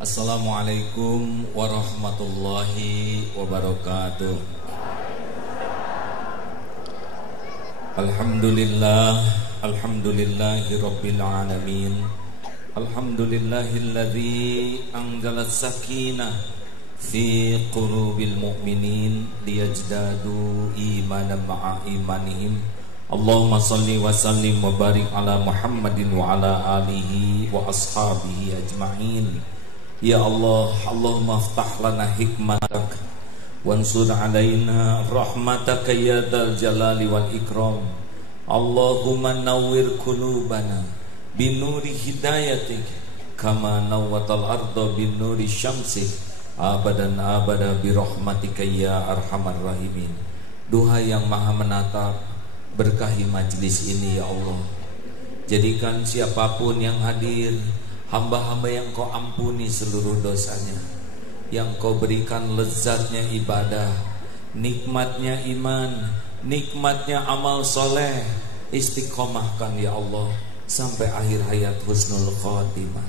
Assalamualaikum warahmatullahi wabarakatuh. Alhamdulillah, alhamdulillahi rabbil alamin. Alhamdulillahilladzi anzala as-sakinah fi qulubil mu'minin liyajdadu imanan ma'a imanihim. Allahumma salli wa sallim wa barik ala Muhammadin wa ala alihi wa ashabihi ajma'in. Ya Allah, Allahumma aftah lana hikmatak wansur alaina rahmataka ya dzal jalali wal ikram. Allahumma nawwir qulubana binuri hidayatik kama nawwatal arda binuri syamsik abadan abada birahmatika ya arhamar rahimin. Duha yang maha menatap, berkahi majlis ini ya Allah. Jadikan siapapun yang hadir hamba-hamba yang kau ampuni seluruh dosanya, yang kau berikan lezatnya ibadah, nikmatnya iman, nikmatnya amal soleh. Istiqomahkan ya Allah sampai akhir hayat husnul khatimah.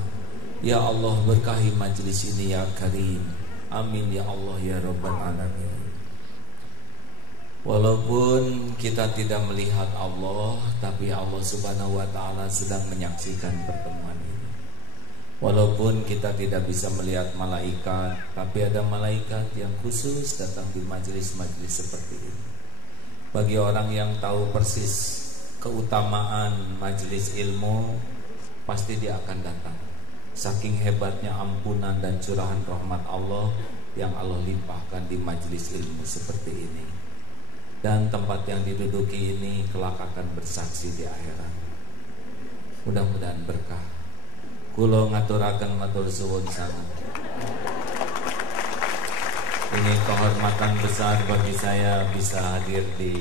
Ya Allah, berkahi majlis ini ya Karim. Amin ya Allah ya Rabbal alamin. Walaupun kita tidak melihat Allah, tapi Allah subhanahu wa ta'ala sedang menyaksikan pertemuan ini. Walaupun kita tidak bisa melihat malaikat, tapi ada malaikat yang khusus datang di majelis-majelis seperti ini. Bagi orang yang tahu persis keutamaan majelis ilmu, pasti dia akan datang. Saking hebatnya ampunan dan curahan rahmat Allah yang Allah limpahkan di majelis ilmu seperti ini. Dan tempat yang diduduki ini kelak akan bersaksi di akhirat. Mudah-mudahan berkah. Kulo ngaturaken matur suwun sanget. Ini kehormatan besar bagi saya bisa hadir di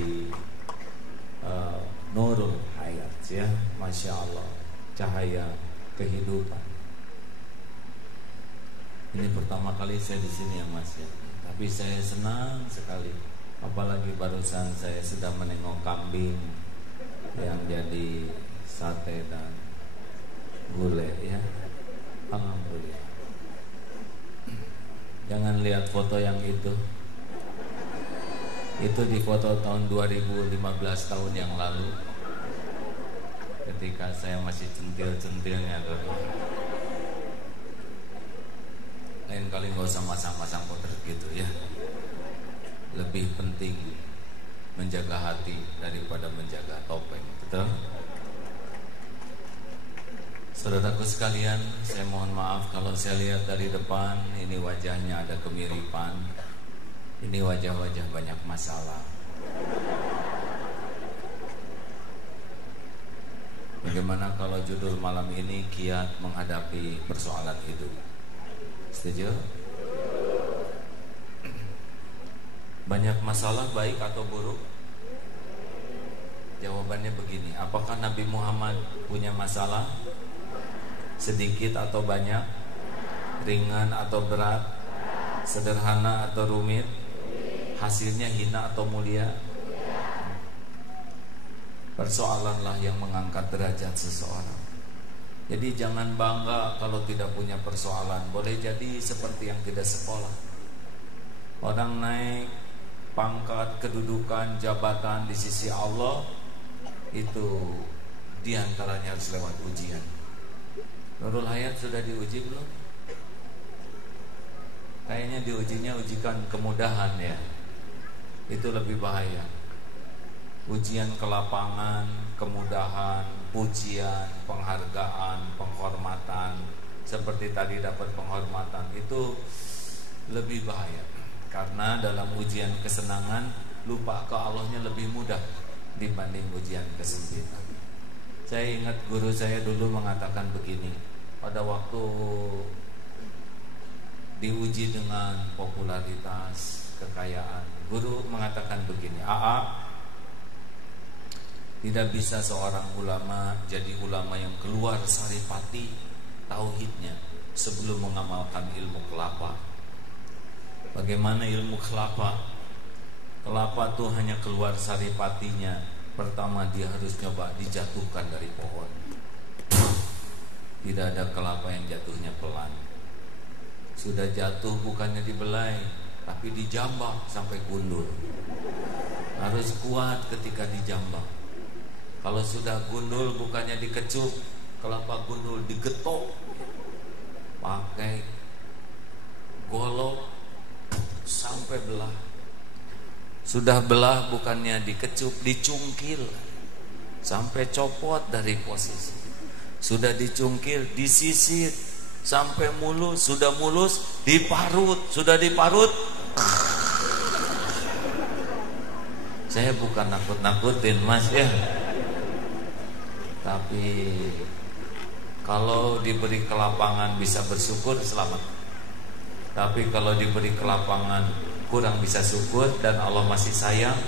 Nurul Hayat ya, Masya Allah, cahaya kehidupan. Ini pertama kali saya di sini ya Mas ya, tapi saya senang sekali. Apalagi barusan saya sedang menengok kambing yang jadi sate dan gulai ya. Alhamdulillah. Jangan lihat foto yang itu. Itu di foto tahun 2015 tahun yang lalu, ketika saya masih centil-centilnya dulu. Lain kali gak usah masang-masang potret gitu ya. Lebih penting menjaga hati daripada menjaga topeng. Betul? Saudaraku sekalian, saya mohon maaf kalau saya lihat dari depan ini wajahnya ada kemiripan. Ini wajah-wajah banyak masalah. Bagaimana kalau judul malam ini kiat menghadapi persoalan hidup? Setuju? Banyak masalah baik atau buruk? Jawabannya begini, apakah Nabi Muhammad punya masalah? Sedikit atau banyak? Ringan atau berat? Sederhana atau rumit? Hasilnya hina atau mulia? Persoalanlah yang mengangkat derajat seseorang. Jadi jangan bangga kalau tidak punya persoalan. Boleh jadi seperti yang tidak sekolah. Orang naik pangkat, kedudukan, jabatan di sisi Allah, itu diantaranya harus lewat ujian. Nurul Hayat sudah diuji belum? Kayaknya diujinya ujikan kemudahan ya. Itu lebih bahaya. Ujian kelapangan, kemudahan, pujian, penghargaan, penghormatan. Seperti tadi dapat penghormatan, itu lebih bahaya. Karena dalam ujian kesenangan, lupa ke Allahnya lebih mudah dibanding ujian kesempitan. Saya ingat guru saya dulu mengatakan begini, pada waktu diuji dengan popularitas, kekayaan, guru mengatakan begini, tidak bisa seorang ulama jadi ulama yang keluar saripati tauhidnya sebelum mengamalkan ilmu kelapa. Bagaimana ilmu kelapa? Kelapa tuh hanya keluar saripatinya. Pertama dia harus coba dijatuhkan dari pohon. Tidak ada kelapa yang jatuhnya pelan. Sudah jatuh bukannya dibelai, tapi dijambak sampai gundul. Harus kuat ketika dijambak. Kalau sudah gundul bukannya dikecup, kelapa gundul digetok pakai golok sampai belah. Sudah belah bukannya dikecup, dicungkil sampai copot dari posisi. Sudah dicungkil, disisir sampai mulus. Sudah mulus, diparut. Sudah diparut, saya bukan nakut-nakutin mas ya, tapi kalau diberi kelapangan bisa bersyukur, selamat. Tapi kalau diberi kelapangan kurang bisa syukur dan Allah masih sayang,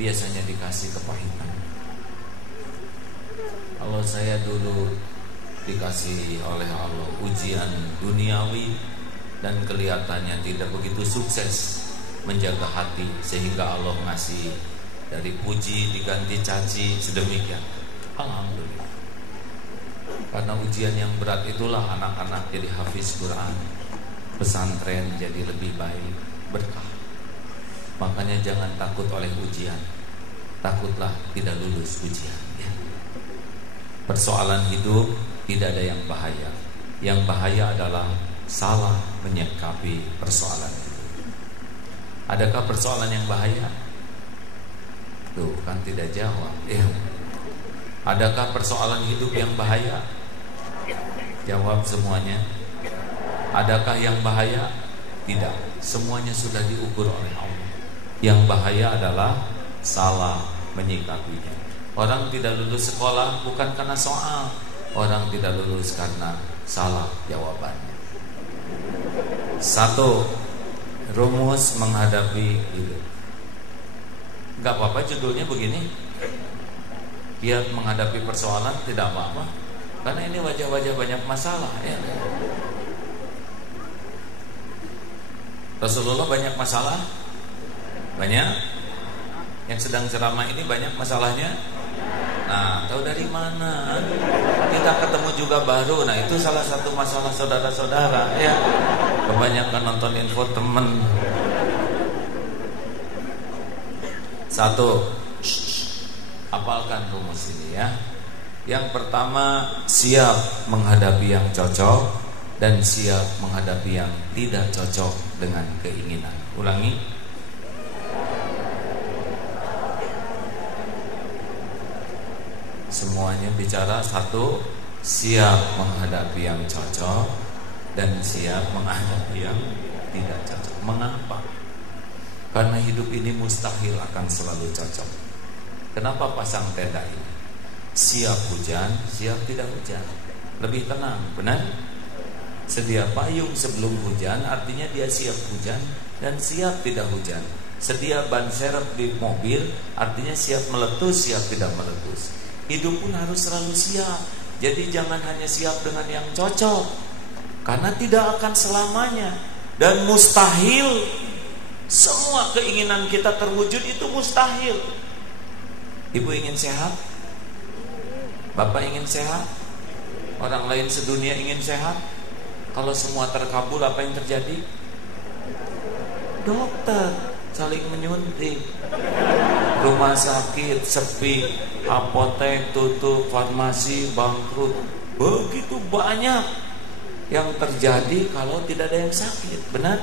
biasanya dikasih kepahitan. Kalau saya dulu dikasih oleh Allah ujian duniawi dan kelihatannya tidak begitu sukses menjaga hati, sehingga Allah ngasih dari puji diganti caci, sedemikian. Alhamdulillah. Karena ujian yang berat itulah anak-anak jadi hafiz Quran, pesantren jadi lebih baik, berkah. Makanya jangan takut oleh ujian, takutlah tidak lulus ujian ya. Persoalan hidup tidak ada yang bahaya. Yang bahaya adalah salah menyikapi persoalan itu. Adakah persoalan yang bahaya? Tuh kan tidak jawab ya. Adakah persoalan hidup yang bahaya? Jawab semuanya. Adakah yang bahaya? Tidak. Semuanya sudah diukur oleh Allah. Yang bahaya adalah salah menyikapinya. Orang tidak lulus sekolah bukan karena soal. Orang tidak lulus karena salah jawabannya. Satu, rumus menghadapi hidup. Gak apa-apa judulnya begini, Giat menghadapi persoalan, tidak apa-apa. Karena ini wajah-wajah banyak masalah ya. Rasulullah banyak masalah? Banyak. Yang sedang ceramah ini banyak masalahnya? Nah, tahu dari mana? Kita ketemu juga baru. Nah, itu salah satu masalah saudara-saudara ya. Kebanyakan nonton infotainment. Satu, hafalkan rumus ini ya. Yang pertama, siap menghadapi yang cocok dan siap menghadapi yang tidak cocok dengan keinginan. Ulangi. Semuanya bicara. Satu, siap menghadapi yang cocok dan siap menghadapi yang tidak cocok. Mengapa? Karena hidup ini mustahil akan selalu cocok. Kenapa pasang tenda ini? Siap hujan, siap tidak hujan. Lebih tenang, benar? Sedia payung sebelum hujan, artinya dia siap hujan dan siap tidak hujan. Sedia ban serep di mobil, artinya siap meletus, siap tidak meletus. Hidup pun harus selalu siap. Jadi jangan hanya siap dengan yang cocok, karena tidak akan selamanya. Dan mustahil semua keinginan kita terwujud, itu mustahil. Ibu ingin sehat? Bapak ingin sehat? Orang lain sedunia ingin sehat? Kalau semua terkabul, apa yang terjadi? Dokter saling menyuntik, rumah sakit sepi, apotek tutup, farmasi bangkrut. Begitu banyak yang terjadi kalau tidak ada yang sakit. Benar?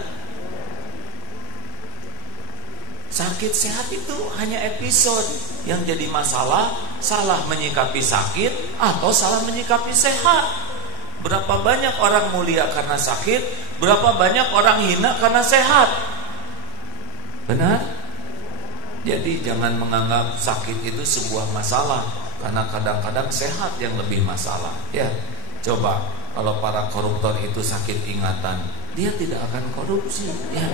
Sakit sehat itu hanya episode. Yang jadi masalah salah menyikapi sakit atau salah menyikapi sehat. Berapa banyak orang mulia karena sakit, berapa banyak orang hina karena sehat. Benar? Jadi jangan menganggap sakit itu sebuah masalah, karena kadang-kadang sehat yang lebih masalah. Ya, coba kalau para koruptor itu sakit ingatan, dia tidak akan korupsi. Ya.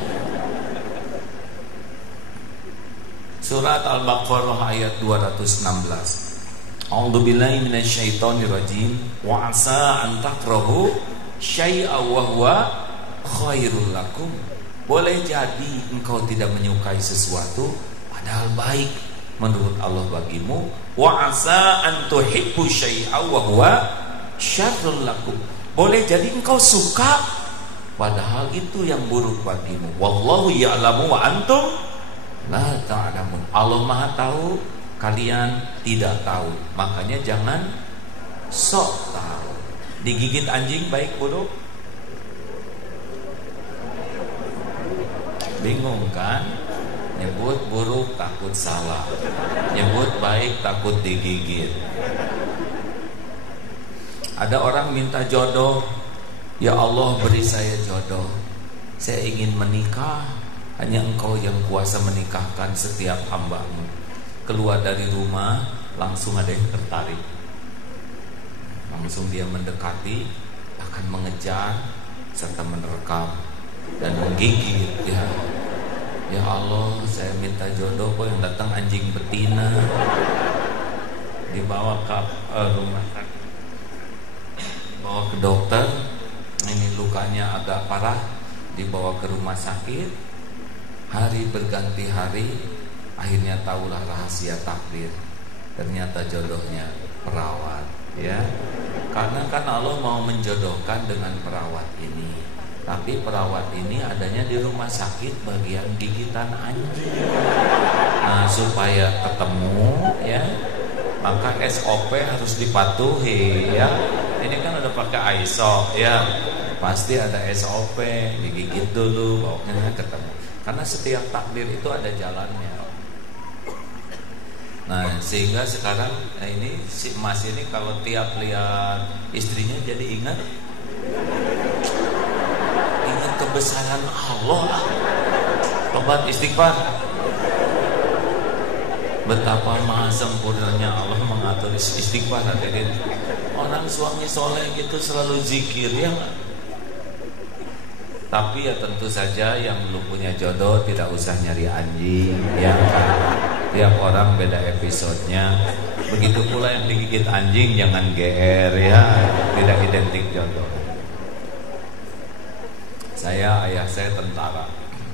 Surat Al-Baqarah ayat 216. A'udzubillahi minasyaitonirrajim. Wa 'asa an takrahu syai'an wa huwa khairul lakum. Boleh jadi engkau tidak menyukai sesuatu padahal baik menurut Allah bagimu. Wa 'asa an tuhibbu syai'an wa huwa syarrul lakum. Boleh jadi engkau suka padahal itu yang buruk bagimu. Wallahu ya'lamu wa antum la ta'lamun. Allah Maha tahu, kalian tidak tahu. Makanya jangan sok tahu. Digigit anjing baik buruk? Bingung kan? Nyebut buruk takut salah, nyebut baik takut digigit. Ada orang minta jodoh, ya Allah beri saya jodoh, saya ingin menikah, hanya Engkau yang kuasa menikahkan setiap hamba-Mu. Keluar dari rumah langsung ada yang tertarik, langsung dia mendekati, akan mengejar serta menerkam dan menggigit. Ya Allah, saya minta jodoh, kok yang datang anjing betina. Dibawa ke rumah sakit, bawa ke dokter, ini lukanya agak parah, dibawa ke rumah sakit. Hari berganti hari, akhirnya tahulah rahasia takdir. Ternyata jodohnya perawat, ya. Karena kan Allah mau menjodohkan dengan perawat ini. Tapi perawat ini adanya di rumah sakit bagian gigitan anjing. Nah, supaya ketemu, ya, maka SOP harus dipatuhi, ya. Ini kan udah pakai ISO, ya. Pasti ada SOP, digigit dulu, bawahnya ketemu. Karena setiap takdir itu ada jalannya. Nah, sehingga sekarang ini si Mas ini kalau tiap lihat istrinya jadi ingat kebesaran Allah lah. Tobat istighfar. Betapa maha sempurnanya Allah mengatur istighfar. Hadirin, orang suami soleh gitu selalu zikir, ya gak? Tapi ya tentu saja yang belum punya jodoh tidak usah nyari anjing, ya kan? Tiap orang beda episodenya. Begitu pula yang digigit anjing jangan GR, ya. Tidak identik jodoh. Ayah saya tentara,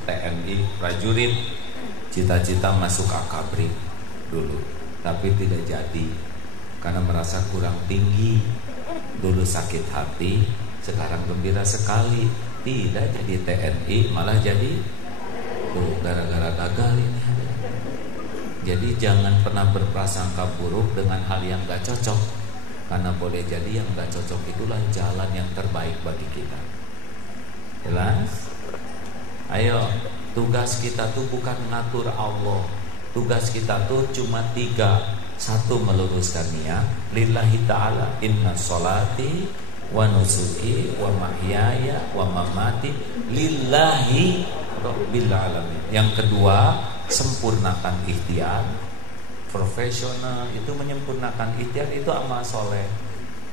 TNI, prajurit, cita-cita masuk akabri dulu, tapi tidak jadi karena merasa kurang tinggi. Dulu sakit hati, sekarang gembira sekali, tidak jadi TNI, malah jadi gara-gara gagal ini. Jadi jangan pernah berprasangka buruk dengan hal yang gak cocok, karena boleh jadi yang gak cocok itulah jalan yang terbaik bagi kita. Jelas? Ayo, tugas kita tuh bukan ngatur Allah. Tugas kita tuh cuma 3. 1, meluruskan niat lillahi ta'ala, inna sholati wa nusuki wa mahyaya wa mamati lillahi rabbil alamin. Yang kedua, sempurnakan ikhtiar. Profesional itu menyempurnakan ikhtiar, itu amal soleh.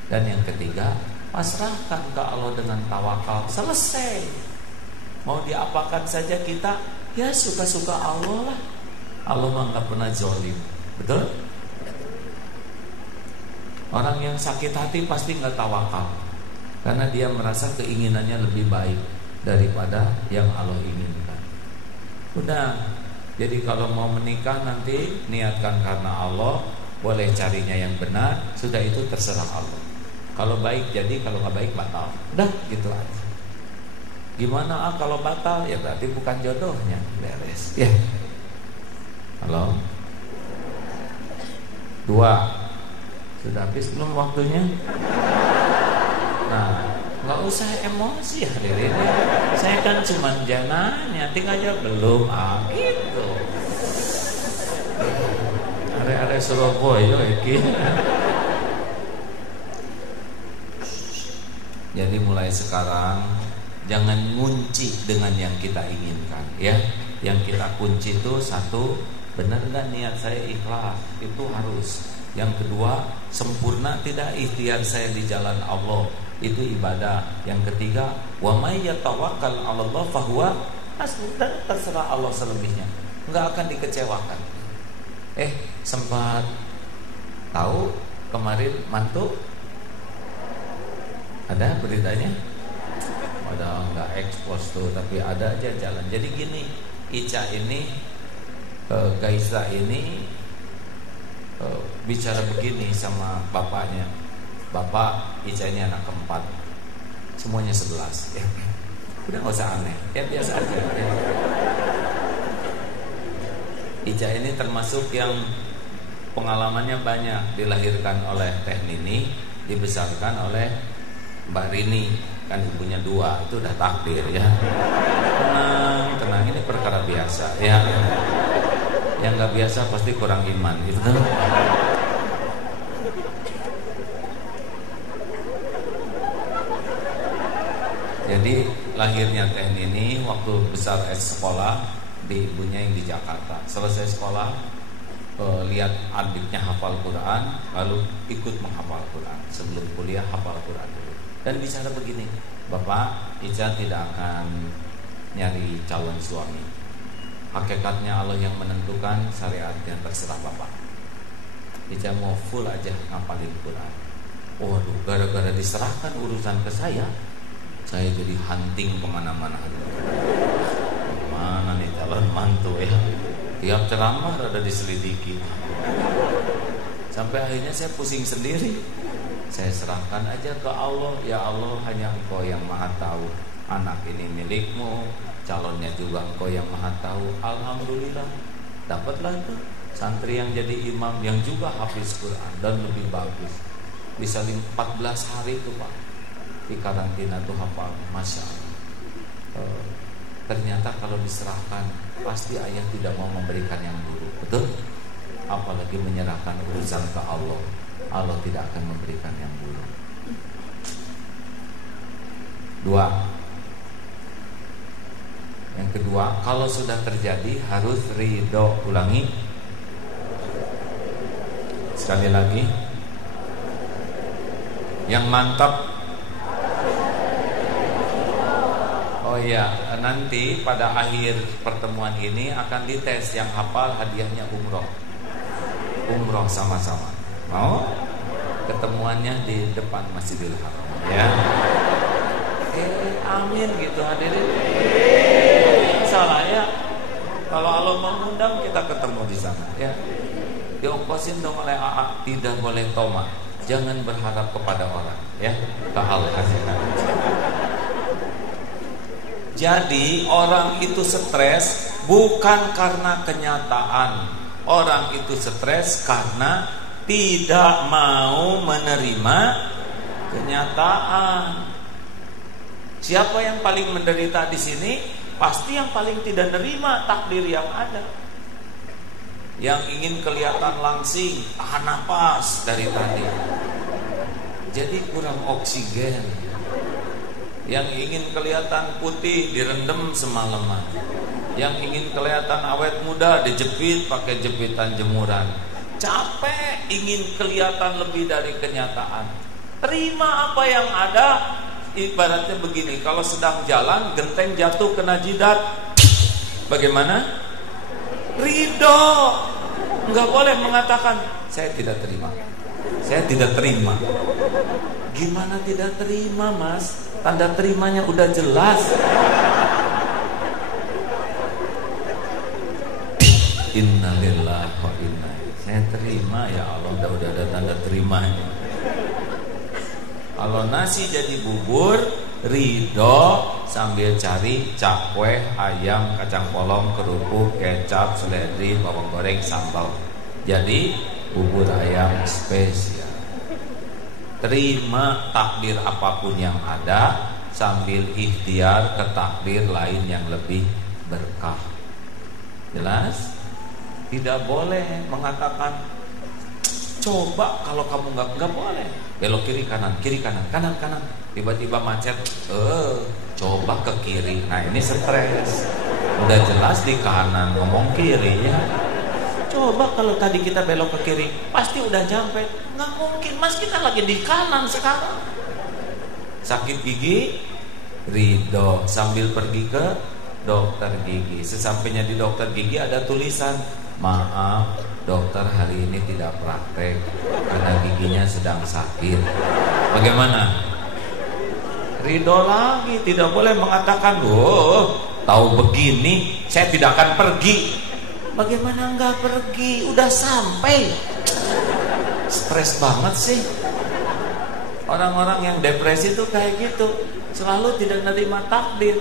Dan yang ketiga, pasrahkan ke Allah dengan tawakal. Selesai. Mau diapakan saja kita, ya suka-suka Allah lah. Allah mah gak pernah zolim. Betul? Orang yang sakit hati pasti gak tawakal, karena dia merasa keinginannya lebih baik daripada yang Allah inginkan. Udah. Jadi kalau mau menikah nanti niatkan karena Allah. Boleh carinya yang benar, sudah, itu terserah Allah. Kalau baik jadi, kalau nggak baik batal. Udah gitu aja. Gimana kalau batal? Ya berarti bukan jodohnya. Beres. Ya. Halo. 2. Sudah habis belum waktunya? Nah, nggak usah emosi hadirin. Saya kan cuma jananya, tinggal aja belum. Gitu. Are-are Surabaya iki. Jadi mulai sekarang jangan ngunci dengan yang kita inginkan, ya. Yang kita kunci itu 1, benar nggak niat saya ikhlas, itu harus. Yang kedua, sempurna tidak ikhtiar saya di jalan Allah, itu ibadah. Yang ketiga, wa may yatawakkal 'ala Allah fahuwa hasbuh, dan terserah Allah selebihnya, nggak akan dikecewakan. Sempat tahu kemarin mantu ada beritanya, padahal nggak expose tuh, tapi ada aja jalan. Jadi gini, Ica ini, Gaisa ini bicara begini sama bapaknya. Bapak, Ica ini anak keempat, semuanya 11, ya. Udah nggak usah aneh, ya biasa aja ya. Ica ini termasuk yang pengalamannya banyak, dilahirkan oleh Teh Nini, dibesarkan oleh Mbak Rini, kan ibunya 2, itu udah takdir ya. Tenang, ini perkara biasa ya. Yang nggak biasa pasti kurang iman gitu. Jadi lahirnya Teh Nini waktu besar sekolah di ibunya yang di Jakarta. Selesai sekolah, lihat adiknya hafal Quran, lalu ikut menghafal Quran. Sebelum kuliah hafal Quran dulu. Dan bicara begini, Bapak, Ica tidak akan nyari calon suami. Hakikatnya Allah yang menentukan, syariatnya terserah Bapak. Ica mau full aja ngapalin Quran. Waduh, gara-gara diserahkan urusan ke saya jadi hunting kemana-mana. Mana nih calon mantu ya? Tiap ceramah ada diselidiki. Sampai akhirnya saya pusing sendiri. Saya serahkan aja ke Allah. Ya Allah, hanya Engkau yang maha tahu. Anak ini milikmu, calonnya juga Engkau yang maha tahu. Alhamdulillah, dapatlah itu santri yang jadi imam, yang juga hafiz Quran dan lebih bagus. Bisa 14 hari itu Pak, di karantina tuh hafal, Masya Allah. Ternyata kalau diserahkan, pasti ayah tidak mau memberikan yang dulu. Betul? Apalagi menyerahkan urusan ke Allah, Allah tidak akan memberikan yang dulu. 2. Yang kedua, kalau sudah terjadi harus ridho. Ulangi sekali lagi. Yang mantap. Oh iya, nanti pada akhir pertemuan ini akan dites, yang hafal hadiahnya umroh. Umroh sama-sama. Mau? Ketemuannya di depan Masjidil Haram ya. Amin gitu hadirin. Salah ya. Kalau Allah mengundang kita ketemu di sana ya. Diongkosin dong oleh AA, tidak boleh toma. Jangan berharap kepada orang ya. Ke Allah. Jadi orang itu stres bukan karena kenyataan. Orang itu stres karena tidak mau menerima kenyataan. Siapa yang paling menderita di sini? Pasti yang paling tidak menerima takdir yang ada. Yang ingin kelihatan langsing, tahan napas dari tadi, jadi kurang oksigen. Yang ingin kelihatan putih direndam semalaman. Yang ingin kelihatan awet muda dijepit pakai jepitan jemuran. Capek ingin kelihatan lebih dari kenyataan. Terima apa yang ada. Ibaratnya begini, kalau sedang jalan genteng jatuh kena jidat, bagaimana? Ridho. Enggak boleh mengatakan saya tidak terima. Saya tidak terima. Gimana tidak terima, Mas? Tanda terimanya udah jelas. Innalillahi wa inna ilaihi. Saya terima ya Allah, udah ada tanda terimanya. Kalau nasi jadi bubur, ridho sambil cari cakwe, ayam, kacang polong, kerupuk, kecap, seledri, bawang goreng, sambal. Jadi bubur ayam spesial. Terima takdir apapun yang ada sambil ikhtiar ke takdir lain yang lebih berkah. Jelas? Tidak boleh mengatakan coba kalau kamu nggak boleh. Belok kiri kanan, kanan. Tiba-tiba macet. Coba ke kiri. Nah ini stres. Udah jelas di kanan ngomong kiri ya. Coba kalau tadi kita belok ke kiri, pasti udah nyampe. Nggak mungkin, Mas, kita lagi di kanan sekarang. Sakit gigi, ridho sambil pergi ke dokter gigi. Sesampainya di dokter gigi ada tulisan, maaf dokter, hari ini tidak praktek karena giginya sedang sakit. Bagaimana? Ridho lagi, tidak boleh mengatakan, tahu begini saya tidak akan pergi. Bagaimana enggak pergi? Udah sampai. Stres banget sih. Orang-orang yang depresi tuh kayak gitu. selalu tidak menerima takdir.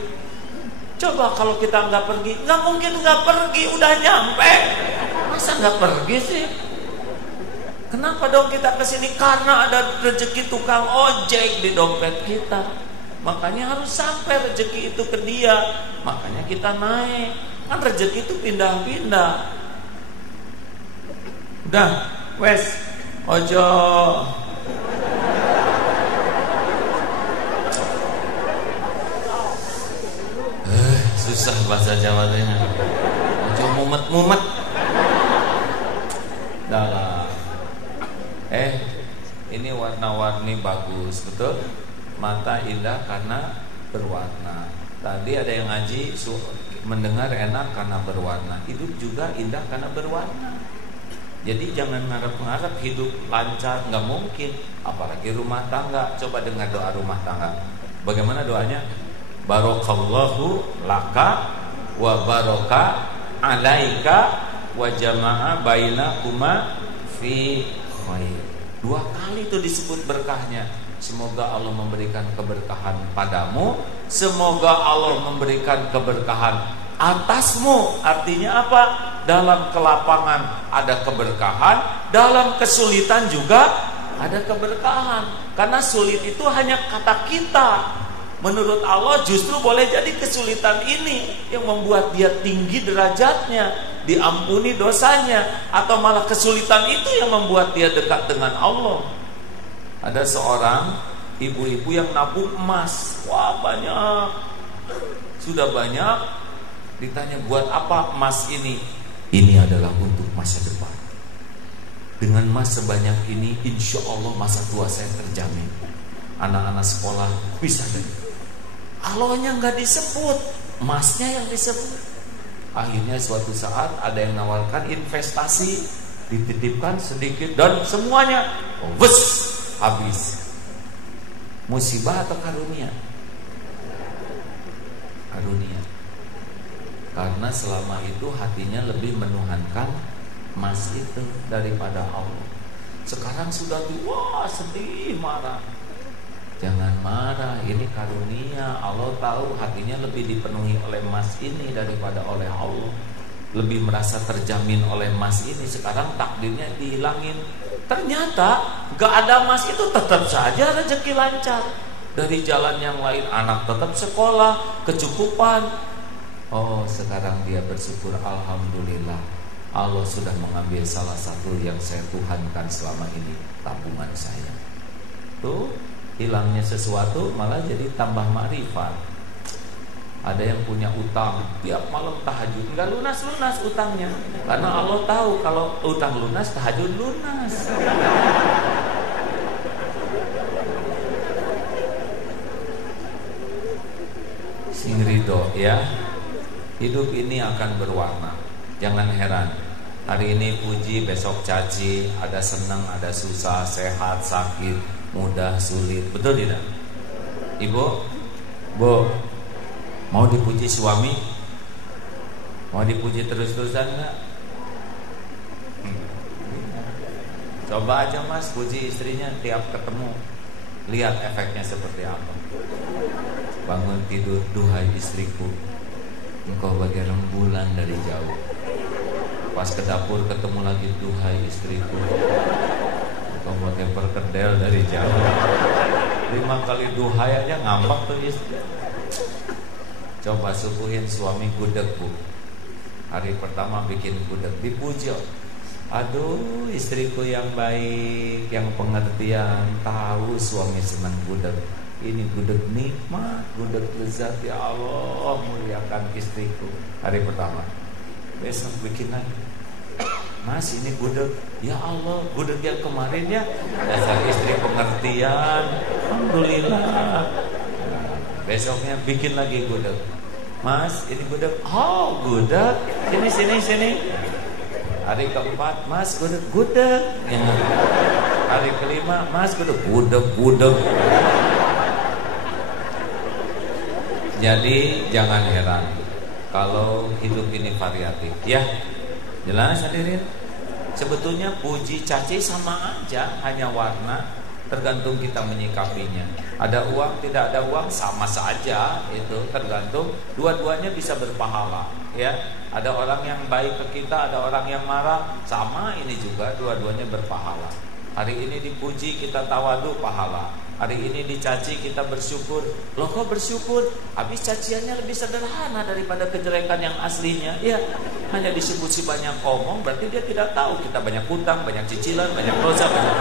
Coba kalau kita nggak pergi, nggak mungkin nggak pergi, udah nyampe. Masa nggak pergi sih? Kenapa dong kita kesini? Karena ada rezeki tukang ojek di dompet kita. Makanya harus sampai rezeki itu ke dia. Makanya kita naik. Kan rezeki itu pindah-pindah. Udah, wes, ojo. Susah bahasa Jawanya. Ojo mumet-mumet. Dalam. Ini warna-warni bagus, betul? Mata indah karena berwarna. Tadi ada yang ngaji mendengar enak karena berwarna. Hidup juga indah karena berwarna. Jadi jangan ngarep-ngarep hidup lancar, nggak mungkin. Apalagi rumah tangga. Coba dengar doa rumah tangga. Bagaimana doanya? Barakallahu laka wa baraka alaika wa jama'a bainakuma fi khair. 2 kali itu disebut berkahnya. Semoga Allah memberikan keberkahan padamu, semoga Allah memberikan keberkahan atasmu. Artinya apa? Dalam kelapangan ada keberkahan, dalam kesulitan juga ada keberkahan. Karena sulit itu hanya kata kita. Menurut Allah justru boleh jadi kesulitan ini yang membuat dia tinggi derajatnya, diampuni dosanya, atau malah kesulitan itu yang membuat dia dekat dengan Allah. Ada seorang ibu-ibu yang nabung emas. Wah, banyak. Sudah banyak. Ditanya, buat apa emas ini? Ini adalah untuk masa depan. Dengan emas sebanyak ini, insya Allah masa tua saya terjamin. Anak-anak sekolah bisa dari Allahnya nggak disebut, emasnya yang disebut. Akhirnya suatu saat ada yang nawarkan investasi, dititipkan sedikit dan semuanya habis. Musibah atau karunia? Karunia. Karena selama itu hatinya lebih menuhankan emas itu daripada Allah. Sekarang sudah tua, sedih, marah. Jangan marah, ini karunia. Allah tahu hatinya lebih dipenuhi oleh emas ini daripada oleh Allah. Lebih merasa terjamin oleh emas ini. Sekarang takdirnya dihilangin. Ternyata gak ada emas itu tetap saja rezeki lancar. Dari jalan yang lain anak tetap sekolah, kecukupan. Oh, sekarang dia bersyukur, alhamdulillah. Allah sudah mengambil salah satu yang saya tuhankan selama ini, tabungan saya. Tuh, hilangnya sesuatu malah jadi tambah makrifat. Ada yang punya utang, tiap malam tahajud nggak lunas-lunas utangnya, karena Allah tahu kalau utang lunas tahajud lunas. Sing ridho ya. Hidup ini akan berwarna. Jangan heran. Hari ini puji, besok caci, ada senang, ada susah, sehat, sakit, mudah, sulit. Betul tidak? Ibu, Bu, mau dipuji suami? Mau dipuji terus-terusan enggak? Coba aja mas, puji istrinya tiap ketemu. Lihat efeknya seperti apa. Bangun tidur, duhai istriku, engkau bagai rembulan dari jauh. Pas ke dapur ketemu lagi, duhai istriku, engkau bagai perkedel dari jauh. 5 kali duhai aja ngambek tuh istri. Coba suguhin suami gudeg, Bu. Hari pertama bikin gudeg, dipuji. Aduh, istriku yang baik, yang pengertian, tahu suami senang gudeg. Ini gudeg nikmat, gudeg lezat, ya Allah, muliakan istriku. Hari pertama. Besok bikin lagi. Mas, ini gudeg. Ya Allah, gudeg yang kemarin ya. Dasar istri pengertian. Alhamdulillah. Besoknya bikin lagi gudeg. Mas, ini gudeg. Oh, gudeg. Sini. Hari keempat, Mas, gudeg. Hari kelima, Mas, gudeg. Jadi jangan heran kalau hidup ini variatif, ya. Jelas hadirin. Sebetulnya puji caci sama aja, hanya warna, tergantung kita menyikapinya. Ada uang, tidak ada uang sama saja, itu tergantung. Dua-duanya bisa berpahala, ya. Ada orang yang baik ke kita, ada orang yang marah, sama ini juga, dua-duanya berpahala. Hari ini dipuji kita tawadu, pahala. Hari ini dicaci kita bersyukur. Loh kok bersyukur? Habis caciannya lebih sederhana daripada kejelekan yang aslinya. Ya, hanya disebut si banyak omong, berarti dia tidak tahu kita banyak hutang, banyak cicilan, banyak dosa, banyak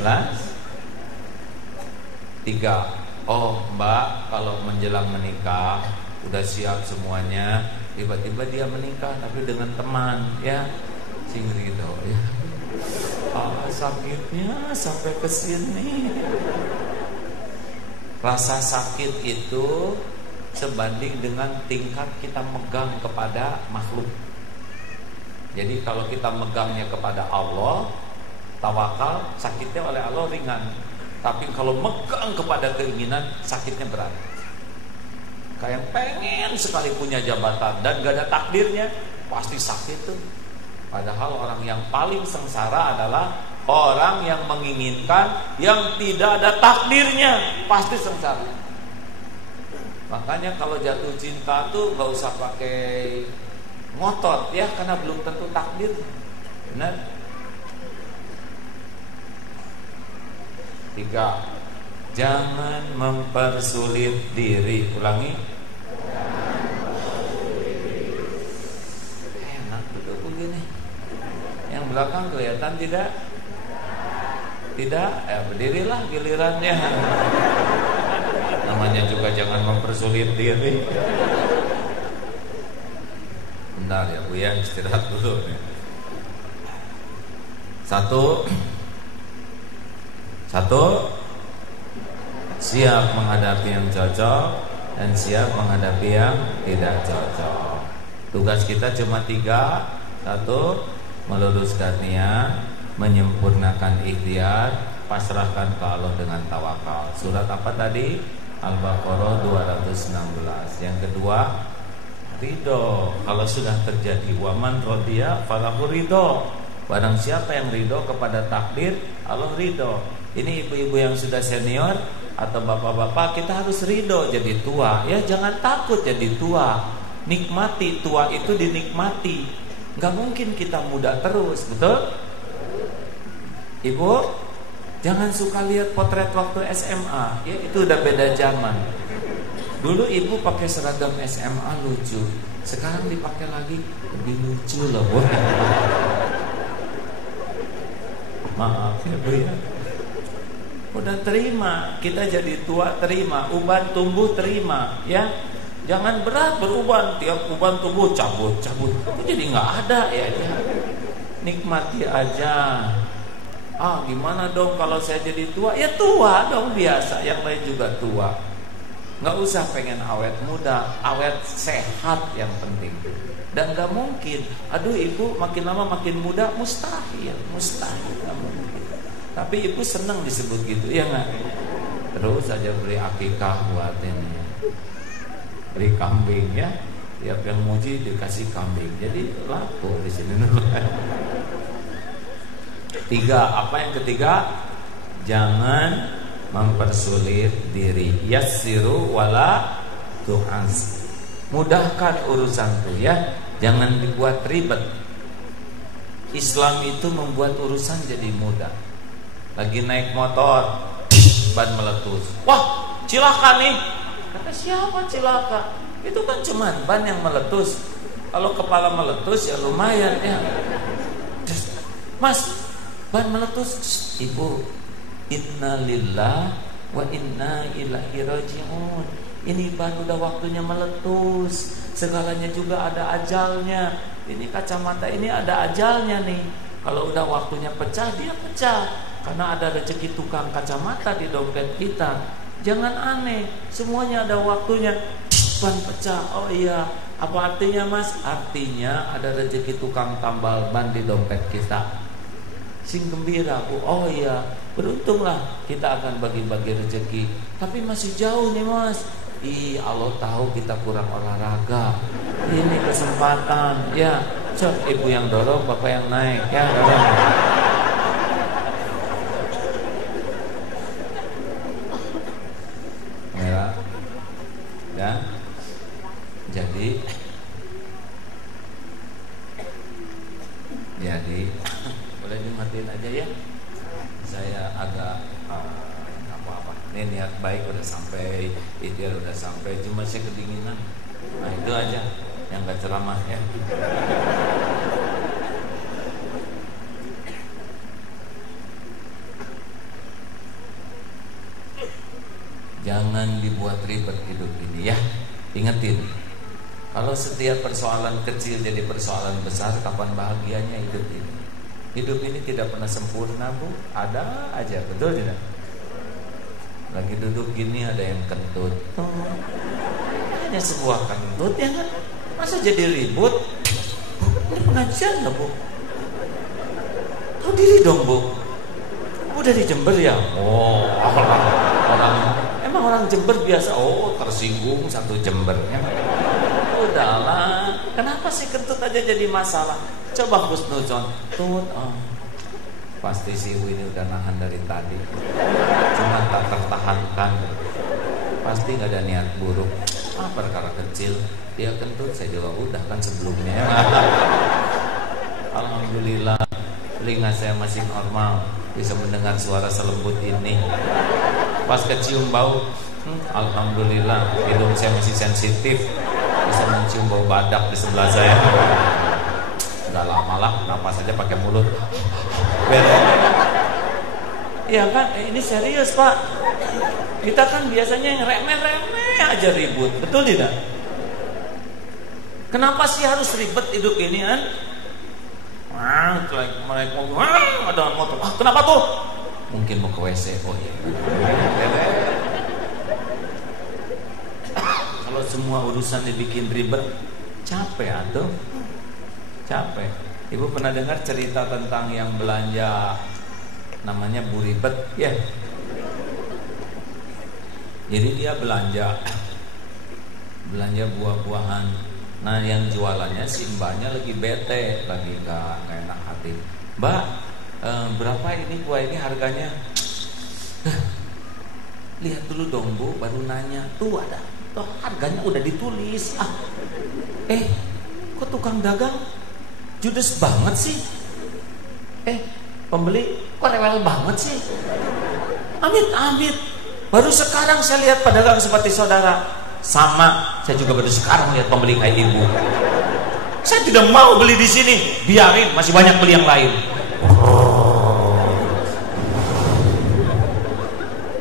jelas. 3. Oh mbak, kalau menjelang menikah udah siap semuanya, tiba-tiba dia menikah tapi dengan teman, ya sing gitu ya. Sakitnya sampai ke sini. Rasa sakit itu sebanding dengan tingkat kita megang kepada makhluk. Jadi kalau kita megangnya kepada Allah, tawakal, sakitnya oleh Allah ringan. Tapi kalau megang kepada keinginan, sakitnya berat. Kayak pengen sekali punya jabatan dan gak ada takdirnya, pasti sakit tuh. Padahal orang yang paling sengsara adalah orang yang menginginkan yang tidak ada takdirnya, pasti sengsara. Makanya kalau jatuh cinta tuh gak usah pakai ngotot ya, karena belum tentu takdir. Benar? 3. Jangan mempersulit diri. Ulangi. Enak duduk begini. Yang belakang kelihatan tidak? Tidak? Berdirilah gilirannya. Namanya juga jangan mempersulit diri. Bentar ya Bu ya, istirahat dulu. 1. Siap menghadapi yang cocok dan siap menghadapi yang tidak cocok. Tugas kita cuma 3. 1. Meluruskan niat, menyempurnakan ikhtiar, pasrahkan ke Allah dengan tawakal. Surat apa tadi? Al-Baqarah 216. Yang kedua, ridho. Kalau sudah terjadi, waman rodiya falahu ridho. Barang siapa yang ridho kepada takdir, Allah ridho. Ini ibu-ibu yang sudah senior atau bapak-bapak, kita harus ridho jadi tua. Ya jangan takut jadi tua. Nikmati, tua itu dinikmati. Gak mungkin kita muda terus, betul? Ibu, jangan suka lihat potret waktu SMA. Ya itu udah beda zaman. Dulu ibu pakai seragam SMA lucu, sekarang dipakai lagi lebih lucu loh Bu. Maaf ya Bu ya. Udah terima, kita jadi tua terima, uban tumbuh terima, ya. Jangan berat beruban, tiap uban tumbuh cabut. Itu jadi nggak ada ya. Nikmati aja. Gimana dong kalau saya jadi tua? Ya tua dong biasa, yang lain juga tua. Nggak usah pengen awet muda, awet sehat yang penting. Dan nggak mungkin, aduh ibu makin lama makin muda, mustahil. Gak mungkin. Tapi ibu senang disebut gitu, ya nggak? Terus aja beri akikah buat ini, beri kambing ya. Tiap yang muji dikasih kambing, jadi laku di sini. 3. Apa yang ketiga? Jangan mempersulit diri. Yassiru wala tu'az. Mudahkan urusan tuh ya, jangan dibuat ribet. Islam itu membuat urusan jadi mudah. Lagi naik motor, ban meletus. Wah, cilaka nih. Kata siapa cilaka? Itu kan cuma ban yang meletus. Kalau kepala meletus ya lumayan ya. Mas, ban meletus. Ibu, innalillah wa inna ilaihi raji'un. Ini ban udah waktunya meletus. Segalanya juga ada ajalnya. Ini kacamata ini ada ajalnya nih. Kalau udah waktunya pecah, dia pecah. Karena ada rezeki tukang kacamata di dompet kita. Jangan aneh, semuanya ada waktunya. Ban pecah, oh iya. Apa artinya Mas? Artinya ada rezeki tukang tambal ban di dompet kita. Sing gembira Bu, oh iya. Beruntunglah kita akan bagi-bagi rezeki. Tapi masih jauh nih Mas. Allah tahu kita kurang olahraga. Ini kesempatan. Ya, cok ibu yang dorong, bapak yang naik. Ya, dorong. ya. Jadi boleh dimatiin aja ya. Saya agak apa-apa. Ini niat baik udah sampai, ideal udah sampai, cuma saya kedinginan. Nah itu aja yang gak ceramah ya. Jangan dibuat ribet hidup ini ya. Ingetin, kalau setiap persoalan kecil jadi persoalan besar, kapan bahagianya hidup ini? Hidup ini tidak pernah sempurna, Bu. Ada aja, betul tidak? Lagi duduk gini ada yang kentut. Hanya sebuah kentut ya kan? Masa jadi ribut? Ini pengajian loh, Bu. Tahu diri dong, Bu. Bu dari Jember ya? Oh, orang Jember biasa, tersinggung satu Jember ya. Udahlah, kenapa sih kentut aja jadi masalah? Coba husnuzon, pasti si ibu ini udah nahan dari tadi, cuma tak tertahankan. Pasti nggak ada niat buruk, perkara kecil. Dia kentut, saya juga udah kan sebelumnya. Alhamdulillah, telinga saya masih normal, bisa mendengar suara selembut ini. Pas kecium bau, alhamdulillah, hidung saya masih sensitif, bisa mencium bau badak di sebelah saya. Udah lama lah, napas saja pakai mulut. Iya kan, ini serius Pak. Kita kan biasanya yang remeh-remeh aja ribut, betul tidak? Kenapa sih harus ribet hidup ini kan? Mereka mau ada motor. Kenapa tuh? Mungkin mau ke WC. Oh iya. Kalau semua urusan dibikin ribet, capek atuh. Capek. Ibu pernah dengar cerita tentang yang belanja namanya Bu Ribet ya? Jadi dia belanja buah-buahan. Nah yang jualannya si mbaknya lagi bete, lagi gak enak hati. Mbak, berapa ini buah ini harganya? Lihat dulu dong Bu, baru nanya. Tuh ada, tuh harganya udah ditulis. Kok tukang dagang judes banget sih? Pembeli kok rewel banget sih? Amit. Baru sekarang saya lihat pedagang seperti saudara. Sama, saya juga baru sekarang lihat pembeli kayak ibu. Saya tidak mau beli di sini, biarin, masih banyak beli yang lain.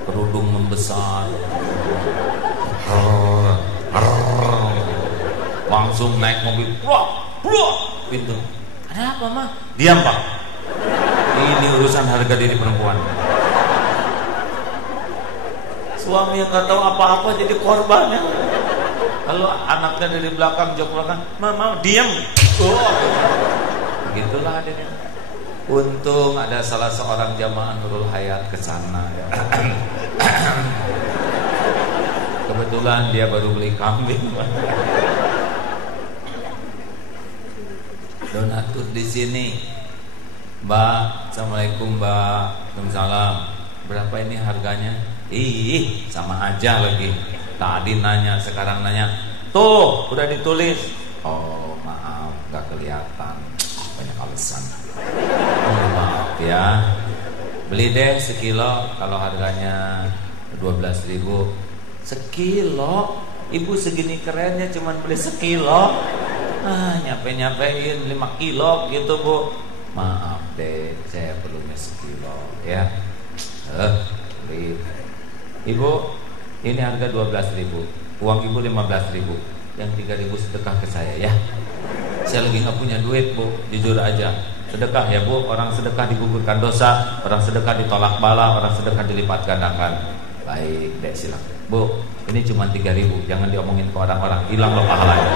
Kerudung membesar, langsung naik mobil, pintu. Ada apa mah? Diam Pak. Ini urusan harga diri perempuan. Suami yang nggak tahu apa-apa jadi korbannya. Kalau anaknya dari belakang jok belakang, mama diam. Begitulah adanya. Untung ada salah seorang jamaah Nurul Hayat ke sana. Ya. Kebetulan dia baru beli kambing. Donatur di sini, Mbak. Assalamualaikum Mbak. Waalaikumsalam. Berapa ini harganya? Sama aja lagi. Tadi nanya, sekarang nanya. Tuh, udah ditulis. Oh, maaf, gak kelihatan. Banyak alasan. Maaf ya. Beli deh sekilo. Kalau harganya 12.000 sekilo. Ibu segini kerennya cuman beli sekilo. Nyapain 5 kilo gitu Bu. Maaf deh, saya perlunya sekilo ya. Beli. Ibu, ini harga 12.000. Uang ibu 15.000. Yang 3.000 sedekah ke saya ya. Saya lagi gak punya duit Bu, jujur aja. Sedekah ya Bu, orang sedekah digugurkan dosa, orang sedekah ditolak bala, orang sedekah dilipat gandakan. Baik deh, silakan Bu, ini cuma 3.000. Jangan diomongin ke orang-orang, hilang loh pahalanya.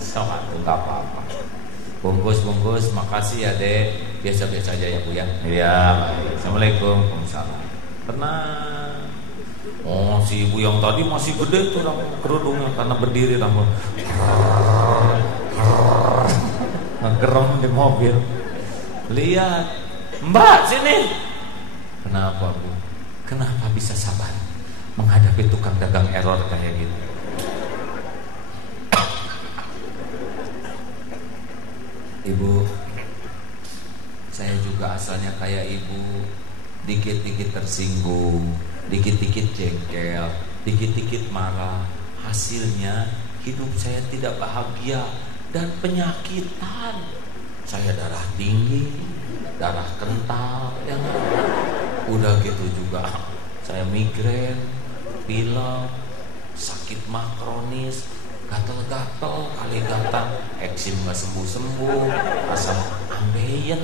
Soal itu gak apa-apa. Bungkus, makasih ya Dek. Biasa-biasa aja ya Bu ya. Iya, baik. Assalamualaikum. Waalaikumsalam. Tenang. Oh, si ibu yang tadi masih gede tuh kerudungnya karena berdiri rambut. Ngegerong di mobil. Lihat, Mbak sini. Kenapa Bu? Kenapa bisa sabar? menghadapi tukang dagang error kayak gitu. Ibu, saya juga asalnya kayak ibu, dikit-dikit tersinggung, dikit-dikit jengkel, dikit-dikit marah. Hasilnya hidup saya tidak bahagia dan penyakitan. Saya darah tinggi, darah kental, ya. Udah gitu juga saya migrain, pilek, sakit mah kronis, gatel-gatel, kali gatal, eksim gak sembuh-sembuh, asam ambeien.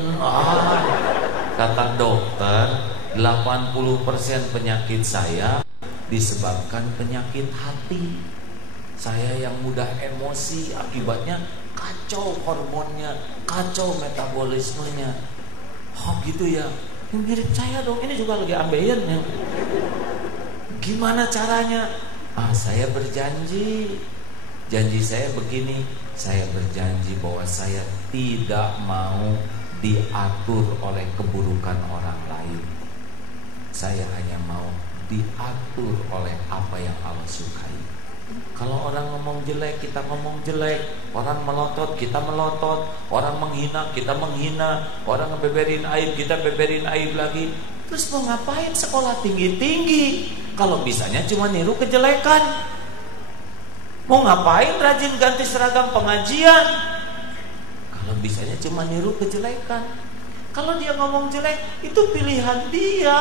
Kata dokter, 80% penyakit saya disebabkan penyakit hati. Saya yang mudah emosi, akibatnya kacau hormonnya, kacau metabolismenya. Oh gitu ya, yang mirip saya dong, ini juga lagi ambeien ya. Gimana caranya? Saya berjanji. Janji saya begini, saya berjanji bahwa saya tidak mau diatur oleh keburukan orang lain. Saya hanya mau diatur oleh apa yang Allah sukai. Kalau orang ngomong jelek, kita ngomong jelek. Orang melotot, kita melotot. Orang menghina, kita menghina. Orang ngebeberin aib, kita beberin aib lagi. Terus mau ngapain sekolah tinggi-tinggi kalau bisanya cuma niru kejelekan? Mau ngapain rajin ganti seragam pengajian kalau bisanya cuma niru kejelekan? Kalau dia ngomong jelek, itu pilihan dia.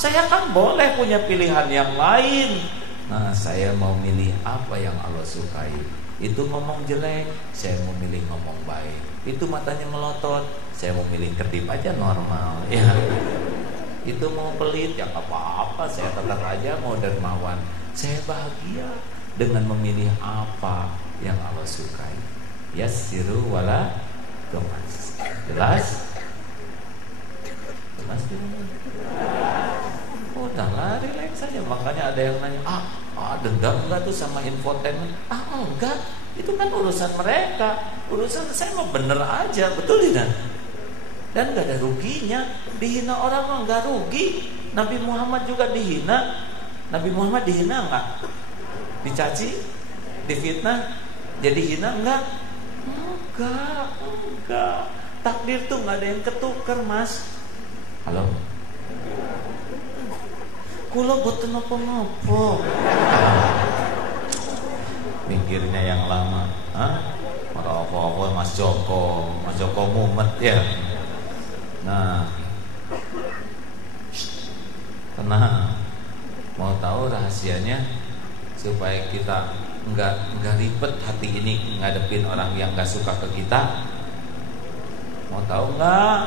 Saya kan boleh punya pilihan yang lain. Nah, saya mau milih apa yang Allah sukai. Itu ngomong jelek, saya mau milih ngomong baik. Itu matanya melotot, saya mau milih kedip aja normal, ya. Itu mau pelit, ya gak apa-apa, saya tetap aja mau dermawan. Saya bahagia dengan memilih apa yang Allah sukai. Yassiru wala tu'as. Jelas? Jelas tidak? Udahlah, relax saja. Makanya ada yang nanya, dendam enggak tuh sama infotainment? Enggak, itu kan urusan mereka. Urusan saya mau bener aja, betul tidak? Dan gak ada ruginya. Dihina orang mah gak rugi. Nabi Muhammad juga dihina. Nabi Muhammad dihina enggak? Dicaci, difitnah, jadi hina enggak? Enggak. Takdir tuh enggak ada yang ketuker, Mas. Halo. Kula boten napa-napa. Mikirnya yang lama. Ora apa-apa Mas Joko mumet ya. Nah, tenang. Mau tahu rahasianya supaya kita enggak ribet hati ini ngadepin orang yang enggak suka ke kita? Mau tahu enggak?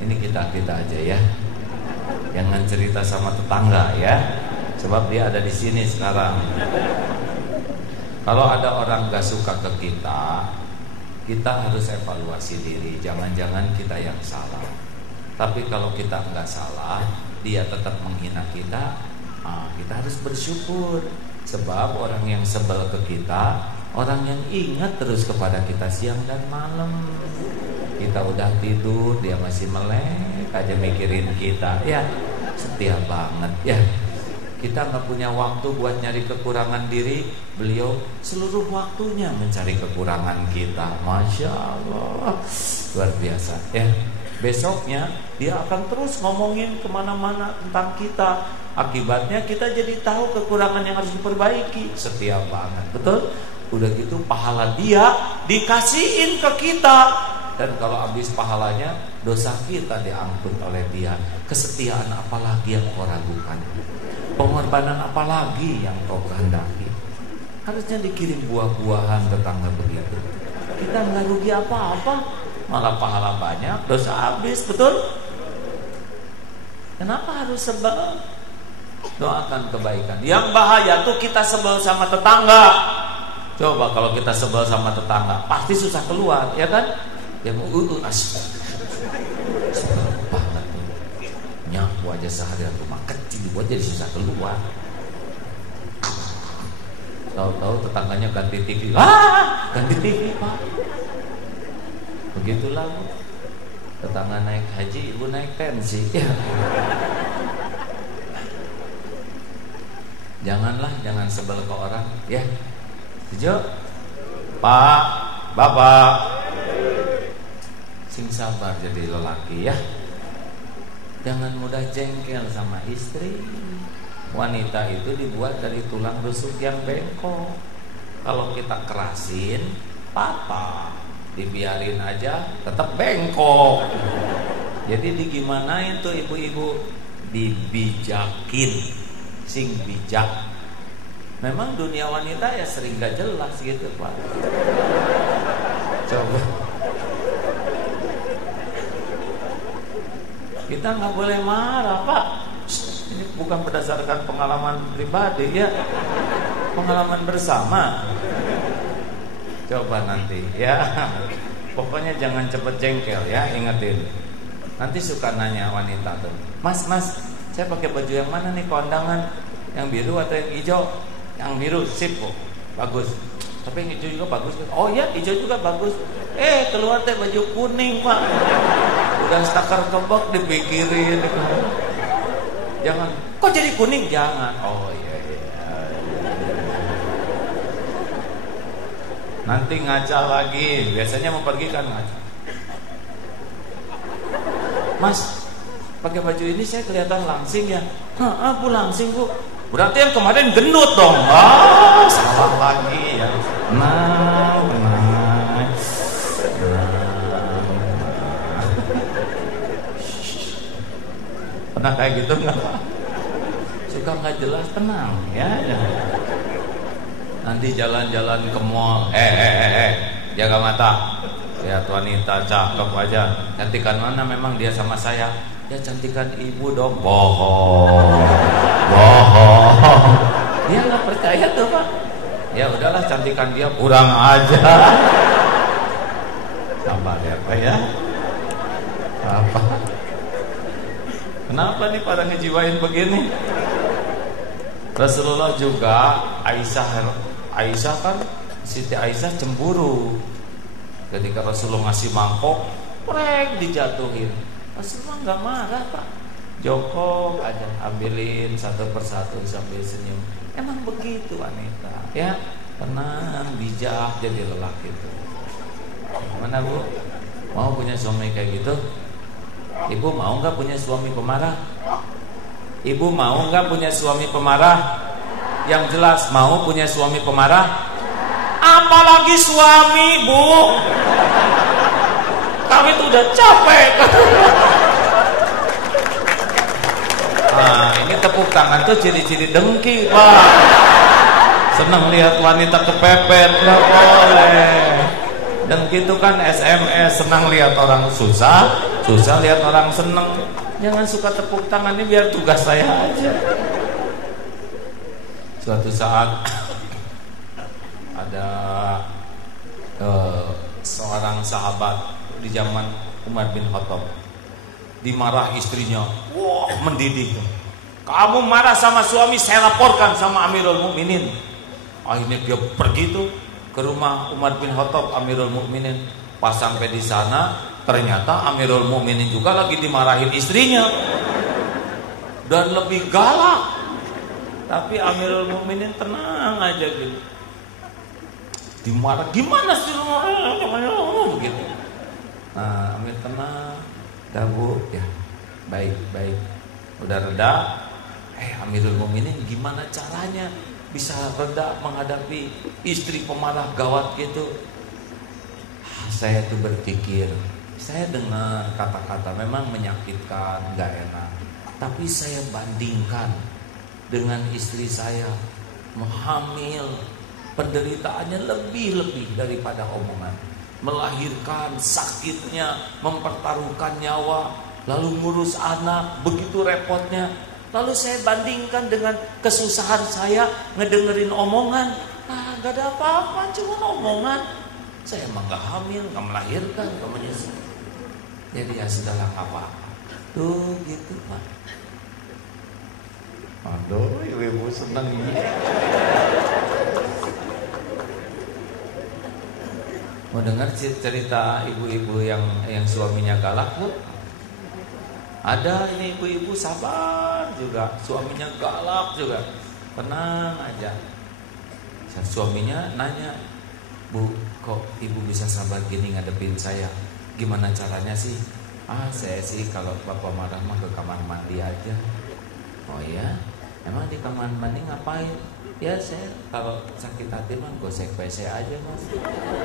Ini kita aja ya. Jangan cerita sama tetangga ya, sebab dia ada di sini sekarang. Kalau ada orang enggak suka ke kita, kita harus evaluasi diri. Jangan-jangan kita yang salah. Tapi kalau kita enggak salah, dia tetap menghina kita, kita harus bersyukur. Sebab orang yang sebel ke kita, orang yang ingat terus kepada kita siang dan malam. Kita udah tidur, dia masih melek aja mikirin kita. Ya, setia banget ya. Kita gak punya waktu buat nyari kekurangan diri, beliau seluruh waktunya mencari kekurangan kita. Masya Allah, luar biasa ya. Besoknya dia akan terus ngomongin kemana-mana tentang kita. Akibatnya kita jadi tahu kekurangan yang harus diperbaiki. Setia banget, betul? Udah gitu pahala dia dikasihin ke kita. Dan kalau habis pahalanya, dosa kita diampun oleh dia. Kesetiaan apalagi yang kau ragukan? Pengorbanan apalagi yang kau kehendaki? Harusnya dikirim buah-buahan tetangga begitu. Kita nggak rugi apa-apa, malah pahala banyak, dosa habis, betul? Kenapa harus sebel? Doakan kebaikan. Yang bahaya tuh kita sebel sama tetangga. Coba kalau kita sebel sama tetangga, pasti susah keluar, ya kan? Yang asik sebel banget tuh. Nyapu aja seharian, rumah kecil buat jadi susah keluar. Tahu-tahu tetangganya ganti TV. Ganti TV, Pak. Begitulah, Bu. Tetangga naik haji, ibu naik tensi ya. jangan sebel ke orang, ya. Setuju? Pak, Bapak, sing sabar jadi lelaki, ya. Jangan mudah jengkel sama istri. Wanita itu dibuat dari tulang rusuk yang bengkok. Kalau kita kerasin, patah. Dibiarin aja, tetap bengkok. Jadi digimanain tuh ibu-ibu? Dibijakin, sing bijak. Memang dunia wanita ya sering gak jelas gitu, Pak. Coba. Kita nggak boleh marah, Pak. Ini bukan berdasarkan pengalaman pribadi, ya. Pengalaman bersama. Coba nanti, ya. Pokoknya jangan cepet jengkel, ya. Ingetin. Nanti suka nanya wanita tuh, Mas, saya pakai baju yang mana nih kondangan? Yang biru atau yang hijau? Yang biru, sip, kok. Bagus. Tapi yang hijau juga bagus. Oh ya, hijau juga bagus. Keluar teh baju kuning, Pak. Udah stakar kebak dipikirin. Jangan, kok jadi kuning? Jangan. Oh iya. Nanti ngaca lagi. Biasanya mau pergi kan ngaca. Mas, pakai baju ini saya kelihatan langsing ya? Aku langsing, Bu. Berarti yang kemarin gendut dong. Salah lagi ya. Pernah kayak gitu nggak? Suka nggak jelas, tenang ya. Nanti jalan-jalan ke mall, jaga mata. Lihat wanita cakep aja. Cantikan mana memang dia sama saya? Ya cantikan ibu dong. Bohong. Dia nggak percaya tuh, Pak. Ya udahlah, cantikan dia kurang aja. Sabar ya, Pak ya. Apa? Kenapa nih pada ngejiwain begini? Rasulullah juga, Aisyah kan, Siti Aisyah cemburu. Ketika Rasulullah ngasih mangkok, prek dijatuhin. Rasulullah nggak marah, Pak. Jongkok aja, ambilin satu persatu sambil senyum. Emang begitu wanita, ya. Tenang, bijak, jadi lelaki itu. Mana, Bu? Mau punya suami kayak gitu? Ibu mau nggak punya suami pemarah? Ibu mau nggak punya suami pemarah? Yang jelas mau punya suami pemarah? Apalagi suami, Bu. Kami tuh udah capek. Nah, ini tepuk tangan tuh ciri-ciri dengki, Pak. Senang lihat wanita kepepet, nggak boleh. Dengki itu kan SMS, senang lihat orang susah lihat orang seneng. Jangan suka tepuk tangan, ini biar tugas saya aja. Suatu saat ada seorang sahabat di zaman Umar bin Khattab, dimarah istrinya, wah mendidih. Kamu marah sama suami, saya laporkan sama Amirul Mukminin. Akhirnya dia pergi tuh ke rumah Umar bin Khattab, Amirul Mukminin. Pas sampai di sana, ternyata Amirul Mukminin juga lagi dimarahin istrinya dan lebih galak. Tapi Amirul Mukminin tenang aja gitu. Dimarah, gimana sih begitu. Nah, Amir tenang, dah Bu, ya baik. Udah reda. Amirul Mukminin gimana caranya bisa reda menghadapi istri pemarah gawat gitu? Saya tuh berpikir, saya dengar kata-kata memang menyakitkan, gak enak. Tapi saya bandingkan dengan istri saya, hamil, penderitaannya lebih daripada omongan. Melahirkan, sakitnya, mempertaruhkan nyawa, lalu ngurus anak, begitu repotnya. Lalu saya bandingkan dengan kesusahan saya ngedengerin omongan. Gak ada apa-apa, cuma omongan. Saya emang gak hamil, gak melahirkan, gak menyusui. Jadi ya sudahlah, apa-apa. Tuh gitu, Pak. Aduh, ibu senang ini. Mau dengar cerita ibu-ibu yang suaminya galak, Bu? Ada ini ibu-ibu sabar juga, suaminya galak juga. tenang aja. Suaminya nanya, "Bu, kok ibu bisa sabar gini ngadepin saya? Gimana caranya sih?" Saya sih kalau bapak marah mah ke kamar mandi aja." "Oh ya, emang di kamar mandi ngapain?" "Ya saya kalau sakit hati mah gosek WC aja mas."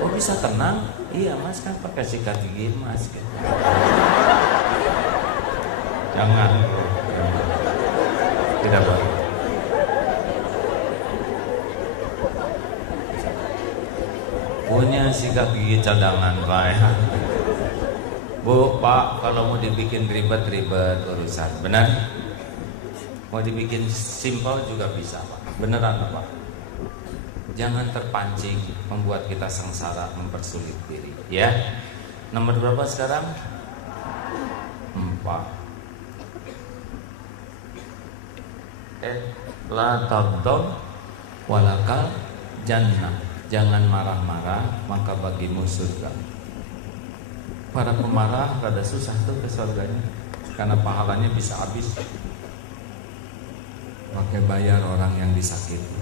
"Oh bisa tenang?" "Iya mas, kan pakai sikat gigi mas." Jangan, tidak boleh. Punya sikat gigi cadangan Pak ya. "Bu, Pak, kalau mau dibikin ribet-ribet urusan, benar? Mau dibikin simpel juga bisa Pak. Beneran Pak. Jangan terpancing membuat kita sengsara, mempersulit diri. Ya. Nomor berapa sekarang? 4. La taghdab walakal jannah. Jangan marah-marah, maka bagimu surga. Para pemarah rada susah tuh ke surganya, karena pahalanya bisa habis. Pakai bayar orang yang disakiti.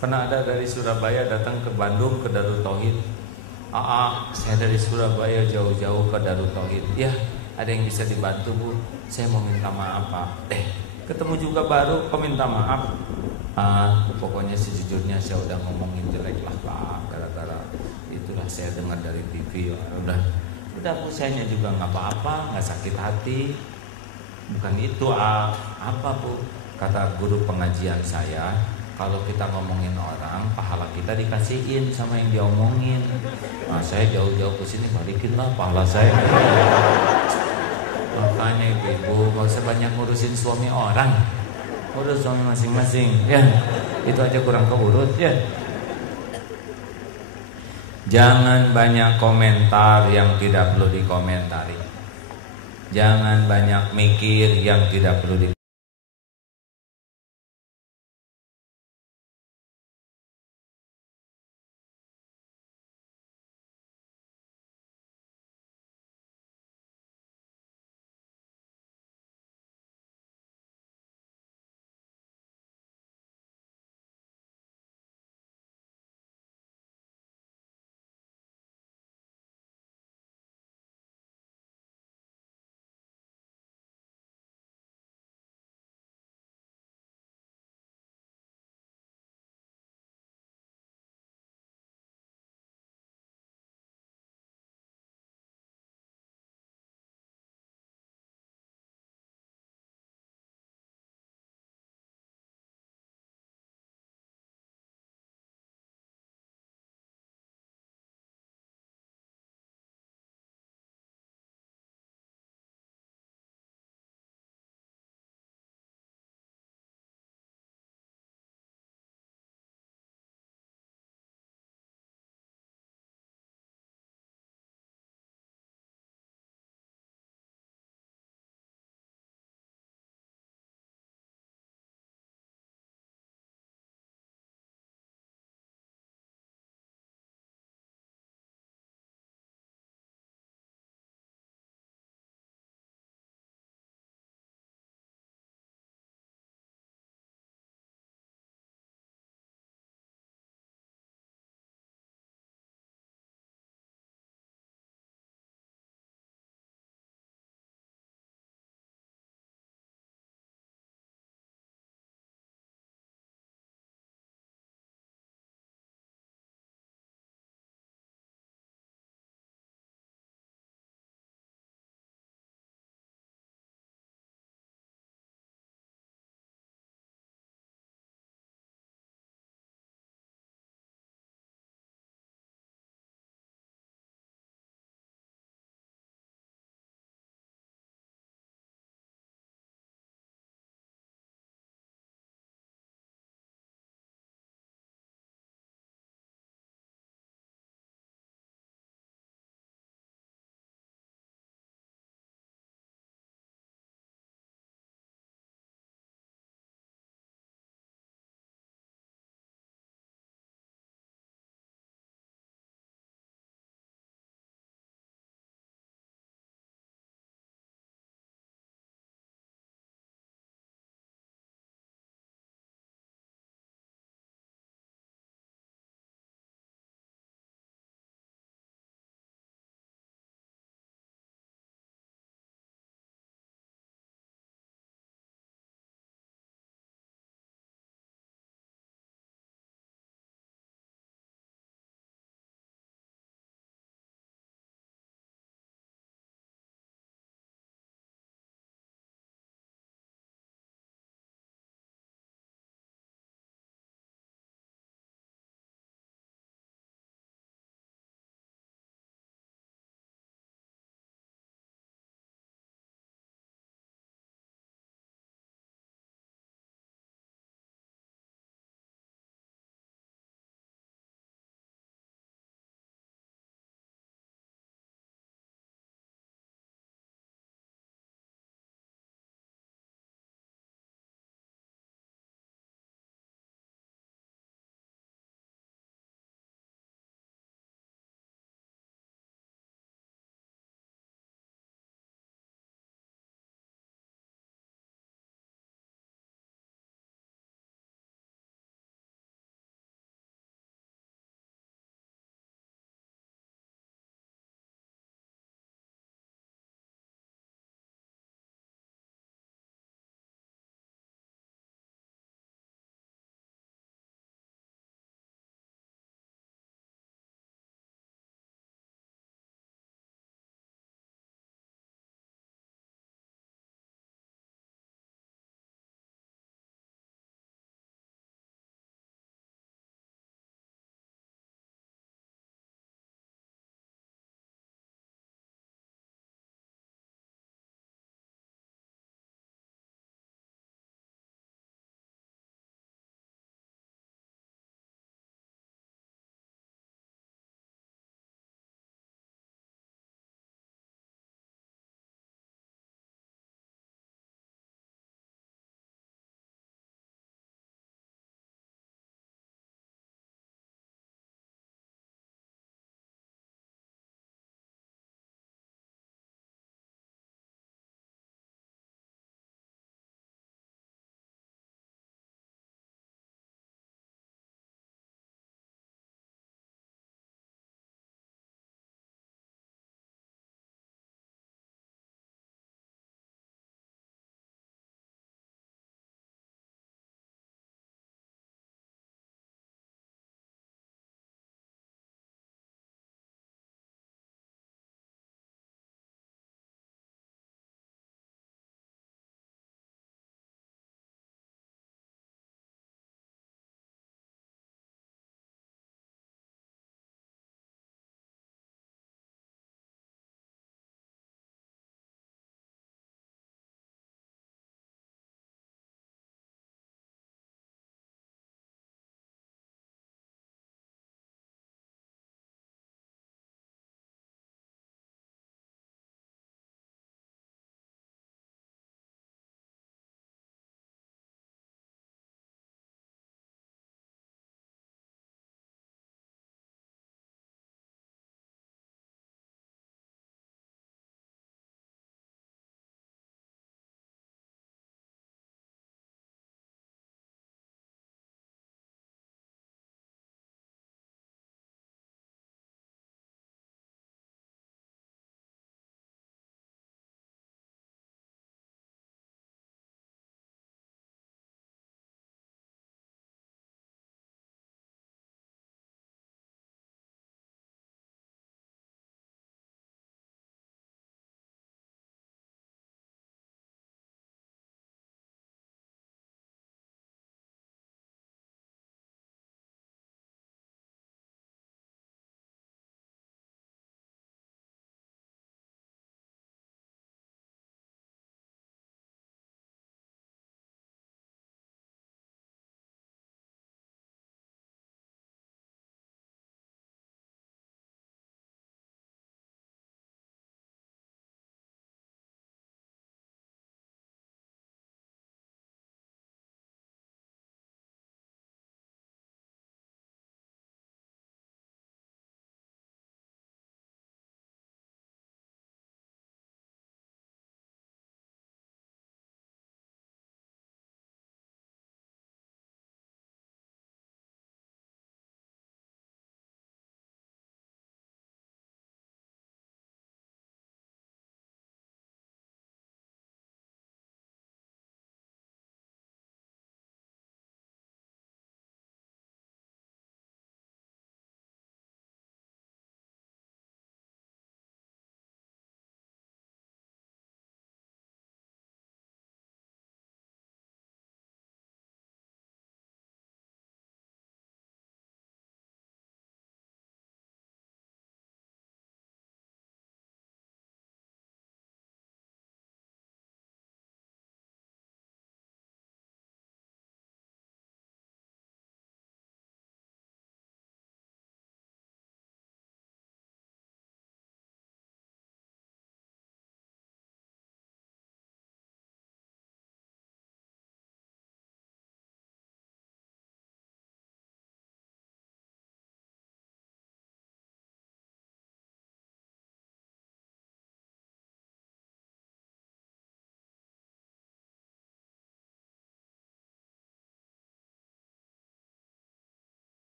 Pernah ada dari Surabaya datang ke Bandung ke Darut Tauhid. Saya dari Surabaya jauh-jauh ke Darut Tauhid. Ya, ada yang bisa dibantu Bu? Saya mau minta maaf Pak. Ketemu juga baru, kok minta maaf? Pokoknya sejujurnya saya udah ngomongin jelek lah Pak, gara-gara itulah saya dengar dari TV. Udah Bu, sayanya juga nggak apa-apa, nggak sakit hati. Bukan itu apa Bu? Kata guru pengajian saya, kalau kita ngomongin orang, pahala kita dikasihin sama yang dia omongin. Saya jauh-jauh ke sini, balikin lah pahala saya. Makanya ibu, gak usah banyak ngurusin suami orang, urus suami masing-masing. Ya, itu aja kurang keurut ya. Jangan banyak komentar yang tidak perlu dikomentari. Jangan banyak mikir yang tidak perlu